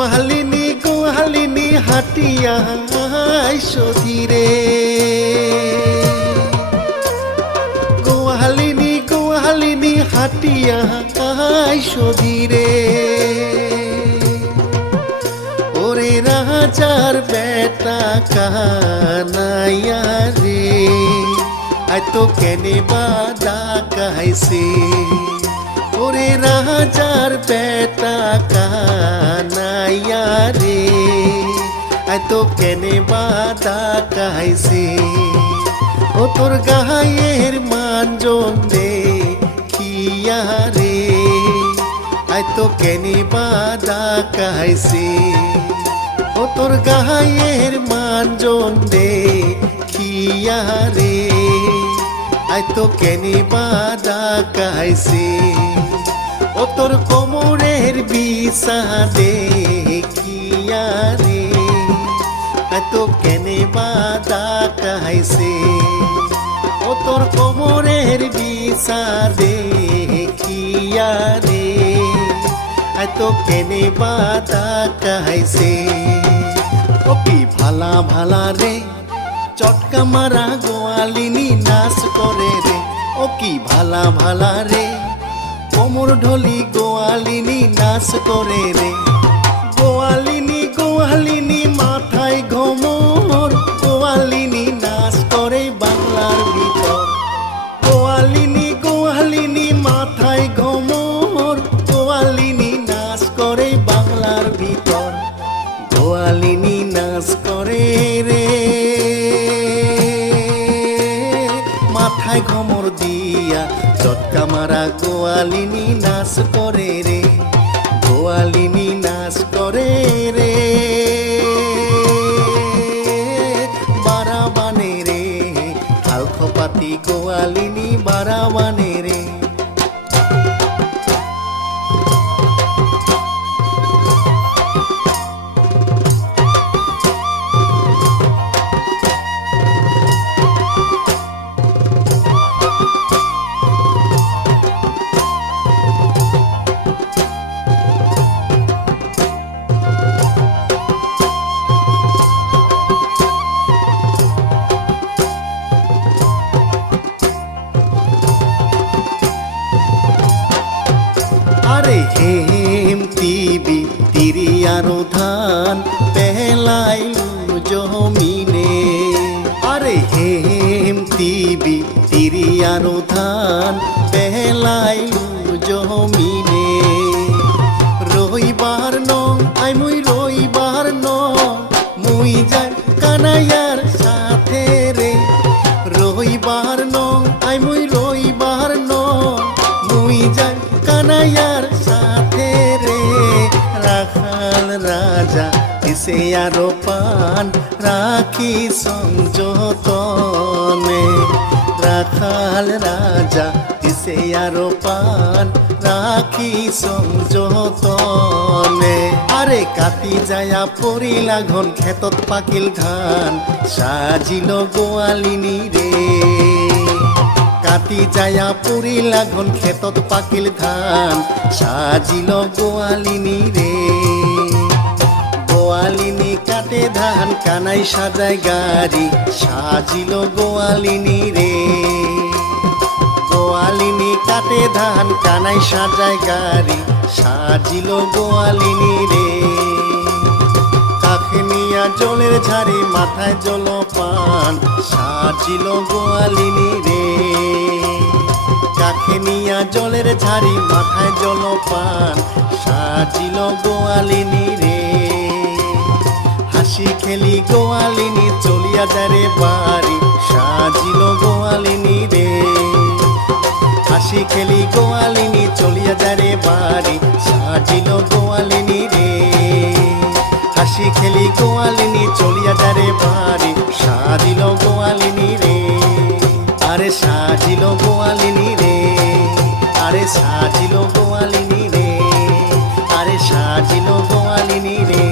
গোয়ালিনী হাটিয়া আইসো ধীরে। গোয়ালিনী হাটিয়া আইসো ধীরে। ওরে রাজার বেটা কানাইয়া রে, আই তো কেনে বাদা কাইছে। ওরে রাজার বেটা কানাইয়া রে, আই তো কেনে বাদা কাইছে। ও তোর গায়ের মানজন দেখিয়া রে, আই তো কেনে বাদা কাইছে। ও তোর গায়ের মানজন দেখিয়া রে, আই তো কেনে বাদা কাইছে। ও তোর কোমরের বিছা দেখিয়া রে, আই তো কেনে বাদা কাইছে। ও তোর কোমরের বিছা দেখিয়া রে, আই তো কেনে বাদা কাইছে। ও কি ভালা ভালা রে, চটকা মারা গোয়ালিনী নাচ করে রে। ও কি ভালা ভালা রে, কোমর ঢলি গোয়ালিনী নাচ করে রে। গোয়ালিনী মাথায় ঘোমর, গোয়ালিনী নাচ করে বাংলার ভিতর। গোয়ালিনী মাথায় ঘোমর, গোয়ালিনী নাচ করে বাংলার ভিতর। গোয়ালিনী নাচ করে রে, মাথায় ঘোমর দিয়া চটকা মারা গোয়ালিনী নাচ করে রে। গোয়ালিনী নাচ করে রে, বারাবানে রে, আলখপাতি গোয়ালিনী বারাবানে রে। আরে হেমতিবি তিরিয়ারো ধান পেলাইলু জমিনে। আরে হেমতিবি তিরিয়ারো ধান পেলাইলু জমিনে। রইবার নং আই মুই রইবার নং, মুই যাই কানাইয়ার সাথে রে। রইবার নং আই মুই রইবার নং, মুই যাই কানাইয়ার সাথে রে। রাখাল রাজা দিছে আরো পান, রাখি সংযতনে। রাখাল রাজা দিছে আরো পান, রাখি সংযতনে। আরে কাটি যায়া পড়িলা ঘন, ক্ষেতত পাকিল ধান, সাজিল গোয়ালিনী রে। কাটি যায়া পড়িলা ঘন, ক্ষেতত পাকিল ধান, সাজিল গোয়ালিনী রে। গোয়ালিনী কাটে ধান, কানাই সাজায় গাড়ি, সাজিল গোয়ালিনী রে। গোয়ালিনী কাটে ধান, কানাই সাজায় গাড়ি, সাজিল গোয়ালিনী রে। কাখে নিয়া জলের ঝাড়ি, মাথায় জলপান, সাজিল গোয়ালিনী রে। কাখে নিয়া জলের ঝাড়ি, মাথায় জলপান, সাজিল গোয়ালিনী রে। হাসি খেলি গোয়ালিনী চলিয়া যায় রে বাড়ি, সাজিল গোয়ালিনী রে। হাসি খেলি গোয়ালিনী চলিয়া যায় রে বাড়ি, সাজিল গোয়ালিনী রে। হাসি খেলি গোয়ালিনী চলিয়া যায় রে বাড়ি, সাজিল গোয়ালিনী রে। আরে সাজিল গোয়ালিনী রে, আরে সাজিল গোয়ালিনী রে, আরে সাজিল গোয়ালিনী রে।